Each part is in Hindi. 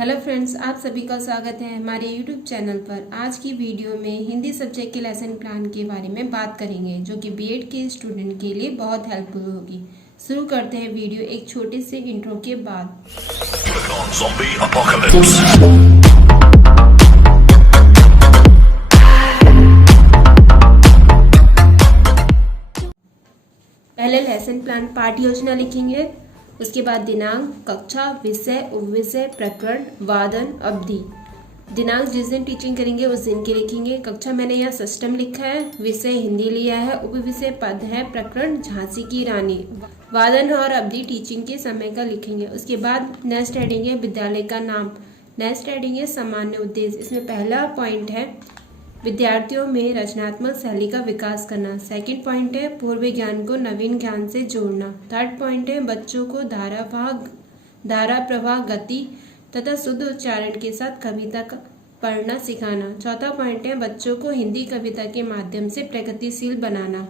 हेलो फ्रेंड्स, आप सभी का स्वागत है हमारे यूट्यूब चैनल पर। आज की वीडियो में हिंदी सब्जेक्ट के लेसन प्लान के बारे में बात करेंगे, जो कि बीएड के स्टूडेंट के लिए बहुत हेल्पफुल होगी। शुरू करते हैं वीडियो एक छोटे से इंट्रो के बाद। पहले लेसन प्लान पाठ योजना लिखेंगे, उसके बाद दिनांक, कक्षा, विषय, उपविषय, प्रकरण, वादन, अवधि। दिनांक जिस दिन टीचिंग करेंगे उस दिन के लिखेंगे। कक्षा मैंने यहाँ सिस्टम लिखा है, विषय हिंदी लिया है, उपविषय पद है, प्रकरण झांसी की रानी, वादन और अवधि टीचिंग के समय का लिखेंगे। उसके बाद नेक्स्ट हेडिंग है विद्यालय का नाम, नेक्स्ट हेडिंग है सामान्य उद्देश्य। इसमें पहला पॉइंट है विद्यार्थियों में रचनात्मक शैली का विकास करना। सेकंड पॉइंट है पूर्व ज्ञान को नवीन ज्ञान से जोड़ना। थर्ड पॉइंट है बच्चों को धारा प्रवाह गति तथा शुद्ध उच्चारण के साथ कविता का पढ़ना सिखाना। चौथा पॉइंट है बच्चों को हिंदी कविता के माध्यम से प्रगतिशील बनाना।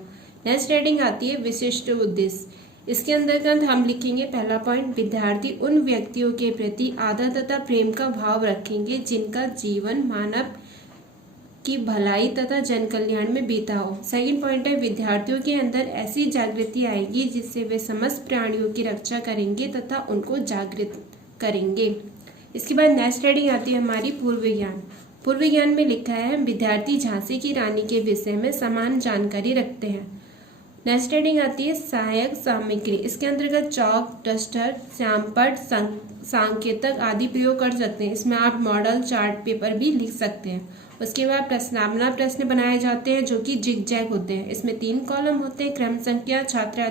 नेक्स्ट हेडिंग आती है विशिष्ट उद्देश्य। इसके अंतर्गत हम लिखेंगे पहला पॉइंट विद्यार्थी उन व्यक्तियों के प्रति आदर तथा प्रेम का भाव रखेंगे जिनका जीवन मानव की भलाई तथा जन कल्याण में बीता हो। सेकंड पॉइंट है विद्यार्थियों के अंदर ऐसी जागृति आएगी जिससे वे समस्त प्राणियों की रक्षा करेंगे तथा उनको जागृत करेंगे। इसके बाद नेक्स्ट हेडिंग आती है हमारी पूर्व ज्ञान। पूर्व ज्ञान में लिखा है विद्यार्थी झांसी की रानी के विषय में समान जानकारी रखते हैं। नेक्स्ट हेडिंग आती है सहायक सामग्री। इसके अंतर्गत चौक, डस्टर, श्यामपट्ट, सांकेतक आदि प्रयोग कर सकते हैं। इसमें आप मॉडल चार्ट पेपर भी लिख सकते हैं। उसके बाद प्रश्नावली प्रश्न बनाए जाते हैं जो कि जिग जैग होते हैं। इसमें 3 कॉलम होते हैं, क्रम संख्या, छात्र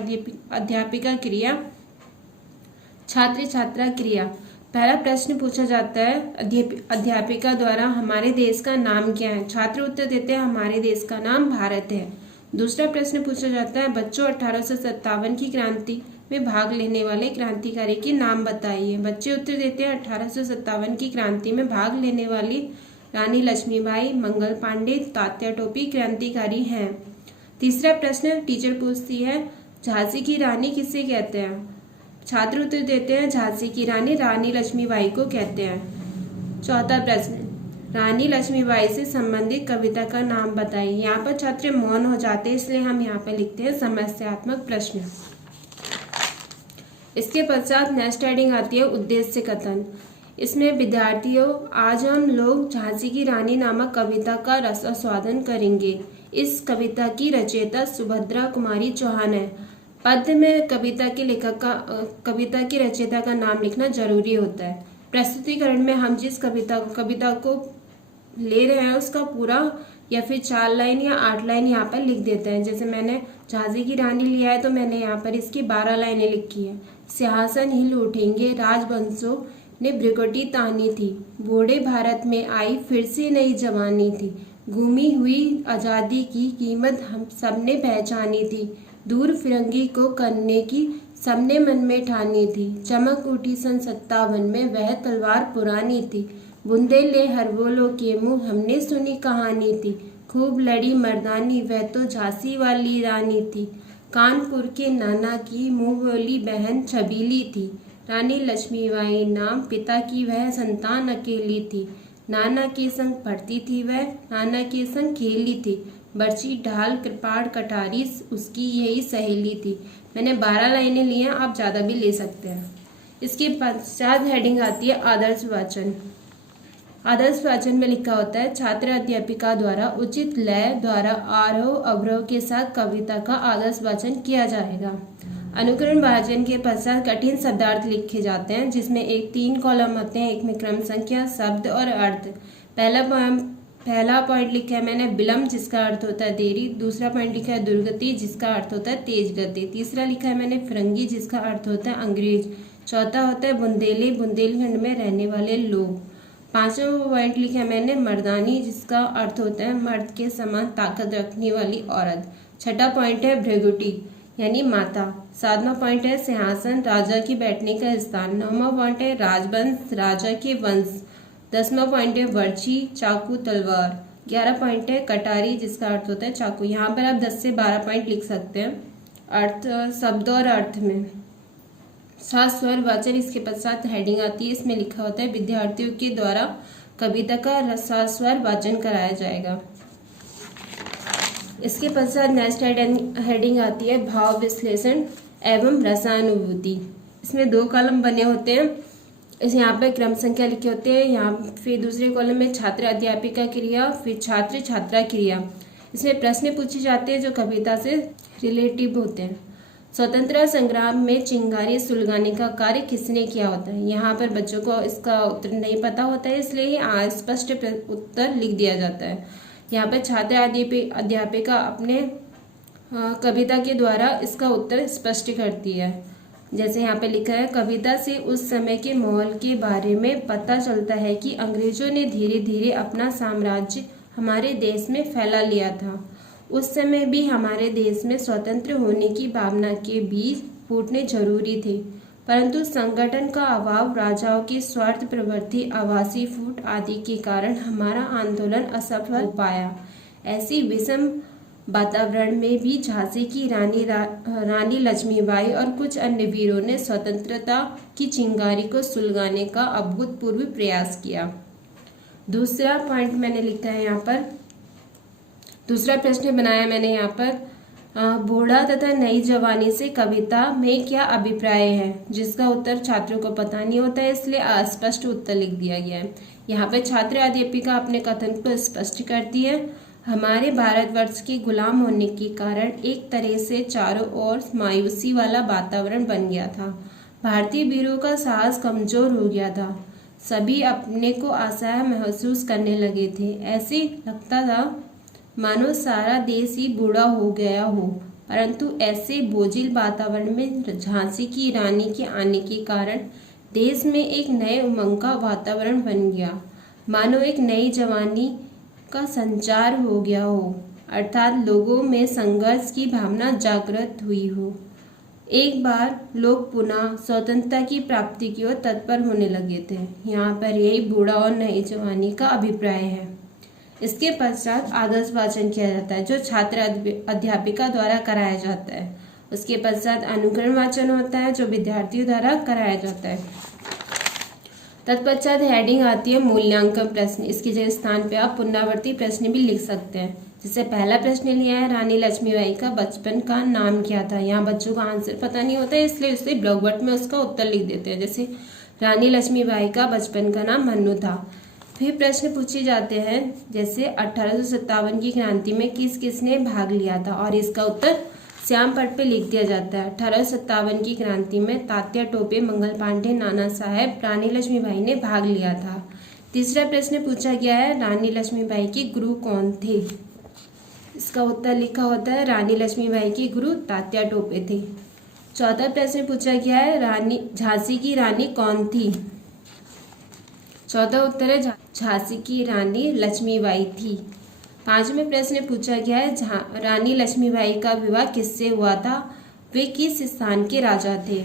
अध्यापिका क्रिया, छात्र छात्रा क्रिया। पहला प्रश्न पूछा जाता है अध्यापिका द्वारा हमारे देश का नाम क्या है। छात्र उत्तर देते हैं हमारे देश का नाम भारत है। दूसरा प्रश्न पूछा जाता है बच्चों 1857 की क्रांति में भाग लेने वाले क्रांतिकारी के नाम बताइए। बच्चे उत्तर देते हैं 1857 की क्रांति में भाग लेने वाली रानी लक्ष्मीबाई, मंगल पांडे, तात्या टोपी क्रांतिकारी हैं। तीसरा प्रश्न टीचर पूछती है झांसी की रानी किसे कहते हैं। छात्र उत्तर देते हैं झांसी की रानी रानी लक्ष्मीबाई को कहते हैं। चौथा प्रश्न रानी लक्ष्मीबाई से संबंधित कविता का नाम बताइए। यहाँ पर छात्र मौन हो जाते हैं, इसलिए हम यहाँ पर लिखते हैं समस्यात्मक प्रश्न। इसके पश्चात नेक्स्ट हेडिंग आती है उद्देश्य कथन। इसमें विद्यार्थियों आज हम लोग झांसी की रानी नामक कविता का रसास्वादन करेंगे। इस कविता की रचयिता सुभद्रा कुमारी चौहान है। पद्य में कविता के रचयिता का नाम लिखना जरूरी होता है। प्रस्तुतिकरण में हम जिस कविता को ले रहे हैं उसका पूरा या फिर 4 लाइन या 8 लाइन यहाँ पर लिख देते हैं। जैसे मैंने झांसी की रानी लिया है तो मैंने यहाँ पर इसकी 12 लाइनें लिखी है। सिंहासन हिल उठेंगे राजवंशों ने भ्रिकुटी तानी थी, बूढ़े भारत में आई फिर से नई जवानी थी, गुमी हुई आज़ादी की कीमत हम सबने पहचानी थी, दूर फिरंगी को करने की सबने मन में ठानी थी, चमक उठी सन 57 में वह तलवार पुरानी थी, बुंदेले हरबोलों के मुँह हमने सुनी कहानी थी, खूब लड़ी मर्दानी वह तो झांसी वाली रानी थी, कानपुर के नाना की मुँह बोली बहन छबीली थी, रानी लक्ष्मीबाई नाम पिता की वह संतान अकेली थी, नाना के संग पढ़ती थी वह, नाना के संग खेली थी, बर्ची ढाल कृपाण कटारी उसकी यही सहेली थी। मैंने 12 लाइनें ली हैं, आप ज़्यादा भी ले सकते हैं। इसके पश्चात हेडिंग आती है आदर्श वाचन। आदर्श वाचन में लिखा होता है छात्र अध्यापिका द्वारा उचित लय द्वारा आरोह अवरोह के साथ कविता का आदर्श वाचन किया जाएगा। अनुकरण वाचन के पश्चात कठिन शब्दार्थ लिखे जाते हैं, जिसमें 3 कॉलम होते हैं। एक में क्रम संख्या, शब्द और अर्थ। पहला पॉइंट लिखा है मैंने विलंब, जिसका अर्थ होता है देरी। दूसरा पॉइंट लिखा है दुर्गति, जिसका अर्थ होता है तेज गति। तीसरा लिखा है मैंने फिरंगी, जिसका अर्थ होता है अंग्रेज। चौथा होता है बुंदेली, बुंदेलखंड में रहने वाले लोग। 5वां पॉइंट लिखा है मैंने मर्दानी, जिसका अर्थ होता है मर्द के समान ताकत रखने वाली औरत। 6वां पॉइंट है भृगुटी यानी माता। 7वां पॉइंट है सिंहासन, राजा की बैठने का स्थान। 9वां पॉइंट है राजवंश, राजा के वंश। 10वां पॉइंट है वर्ची, चाकू तलवार। 11 पॉइंट है कटारी, जिसका अर्थ होता है चाकू। यहाँ पर आप 10 से 12 पॉइंट लिख सकते हैं अर्थ, शब्द और अर्थ में। सात स्वर वाचन, इसके पश्चात हेडिंग आती है, इसमें लिखा होता है विद्यार्थियों के द्वारा कविता का सात स्वर वाचन कराया जाएगा। इसके पश्चात नेक्स्ट हेडिंग आती है भाव विश्लेषण एवं रसानुभूति। इसमें 2 कॉलम बने होते हैं, इस यहाँ पे क्रम संख्या लिखे होते हैं, यहाँ फिर दूसरे कॉलम में छात्र अध्यापिका क्रिया, फिर छात्र छात्रा क्रिया। इसमें प्रश्न पूछे जाते हैं जो कविता से रिलेटिव होते हैं। स्वतंत्रता संग्राम में चिंगारी सुलगाने का कार्य किसने किया होता है। यहाँ पर बच्चों को इसका उत्तर नहीं पता होता है, इसलिए अस्पष्ट उत्तर लिख दिया जाता है। यहाँ पर छात्र अध्यापिका अपने कविता के द्वारा इसका उत्तर स्पष्ट करती है। जैसे यहाँ पे लिखा है, कविता से उस समय के माहौल के बारे में पता चलता है कि अंग्रेजों ने धीरे धीरे अपना साम्राज्य हमारे देश में फैला लिया था। उस समय भी हमारे देश में स्वतंत्र होने की भावना के बीज फूटने जरूरी थे, परंतु संगठन का अभाव, राजाओं की स्वार्थ प्रवृत्ति, आवासी फूट आदि के कारण हमारा आंदोलन असफल हो पाया। ऐसी विषम वातावरण में भी झांसी की रानी लक्ष्मीबाई और कुछ अन्य वीरों ने स्वतंत्रता की चिंगारी को सुलगाने का अभूतपूर्व प्रयास किया। दूसरा पॉइंट मैंने लिखा है यहाँ पर, दूसरा प्रश्न बनाया मैंने यहाँ पर, बूढ़ा तथा नई जवानी से कविता में क्या अभिप्राय है, जिसका उत्तर छात्रों को पता नहीं होता है, इसलिए अस्पष्ट उत्तर लिख दिया गया है। यहाँ पर छात्र अध्यापिका अपने कथन को स्पष्ट करती है, हमारे भारतवर्ष के गुलाम होने के कारण एक तरह से चारों ओर मायूसी वाला वातावरण बन गया था। भारतीय वीरों का साहस कमजोर हो गया था, सभी अपने को असहाय महसूस करने लगे थे। ऐसे लगता था मानो सारा देश ही बूढ़ा हो गया हो, परंतु ऐसे बोझिल वातावरण में झांसी की रानी के आने के कारण देश में एक नए उमंग का वातावरण बन गया, मानो एक नई जवानी का संचार हो गया हो, अर्थात लोगों में संघर्ष की भावना जागृत हुई हो। एक बार लोग पुनः स्वतंत्रता की प्राप्ति की ओर तत्पर होने लगे थे। यहाँ पर यही बूढ़ा और नई जवानी का अभिप्राय है। इसके पश्चात आदर्श वाचन किया जाता है जो छात्र अध्यापिका द्वारा कराया जाता है। उसके पश्चात अनुकरण वाचन होता है जो विद्यार्थियों द्वारा कराया जाता है। तत्पश्चात हेडिंग आती है मूल्यांकन प्रश्न। इसकी जगह स्थान पे आप पुनरावर्ती प्रश्न भी लिख सकते हैं। जैसे पहला प्रश्न लिया है, रानी लक्ष्मीबाई का बचपन का नाम क्या था। यहाँ बच्चों का आंसर पता नहीं होता है, इसलिए उसे ब्लैकबोर्ड में उसका उत्तर लिख देते हैं। जैसे रानी लक्ष्मीबाई का बचपन का नाम मन्नू था। फिर प्रश्न पूछे जाते हैं, जैसे 1857 की क्रांति में किस किसने भाग लिया था, और इसका उत्तर श्याम पट पे लिख दिया जाता है। 1857 की क्रांति में तात्या टोपे, मंगल पांडे, नाना साहेब, रानी लक्ष्मीबाई ने भाग लिया था। तीसरा प्रश्न पूछा गया है, रानी लक्ष्मीबाई के गुरु कौन थे। इसका उत्तर लिखा होता है, रानी लक्ष्मीबाई के गुरु तात्या टोपे थे। चौथा प्रश्न पूछा गया है, झांसी की रानी कौन थी। चौथा उत्तर है, झांसी की रानी लक्ष्मीबाई थी। पांचवें प्रश्न पूछा गया है, रानी लक्ष्मीबाई का विवाह किससे हुआ था, वे किस स्थान के राजा थे।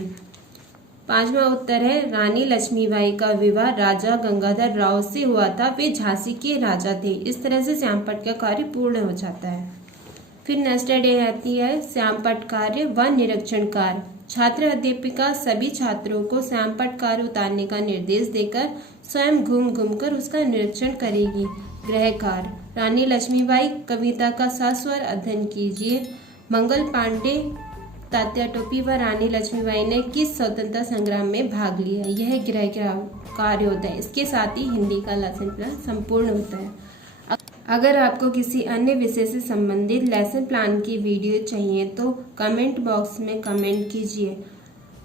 पांचवा उत्तर है, रानी लक्ष्मीबाई का विवाह राजा गंगाधर राव से हुआ था, वे झांसी के राजा थे। इस तरह से श्यामपट का कार्य पूर्ण हो जाता है। फिर नेक्स्ट डे आती है श्यामपट कार्य व निरीक्षण कार्य। छात्र अध्यापिका सभी छात्रों को श्यामपट कार्य उतारने का निर्देश देकर स्वयं घूम घूम कर उसका निरीक्षण करेगी। गृह कार्य, रानी लक्ष्मीबाई कविता का सस्वर अध्ययन कीजिए। मंगल पांडे, तात्या टोपी व रानी लक्ष्मीबाई ने किस स्वतंत्रता संग्राम में भाग लिया। यह गृह कार्य होता है। इसके साथ ही हिंदी का लेसन प्लान संपूर्ण होता है। अगर आपको किसी अन्य विषय से संबंधित लेसन प्लान की वीडियो चाहिए तो कमेंट बॉक्स में कमेंट कीजिए।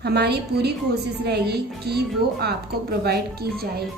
हमारी पूरी कोशिश रहेगी कि वो आपको प्रोवाइड की जाए।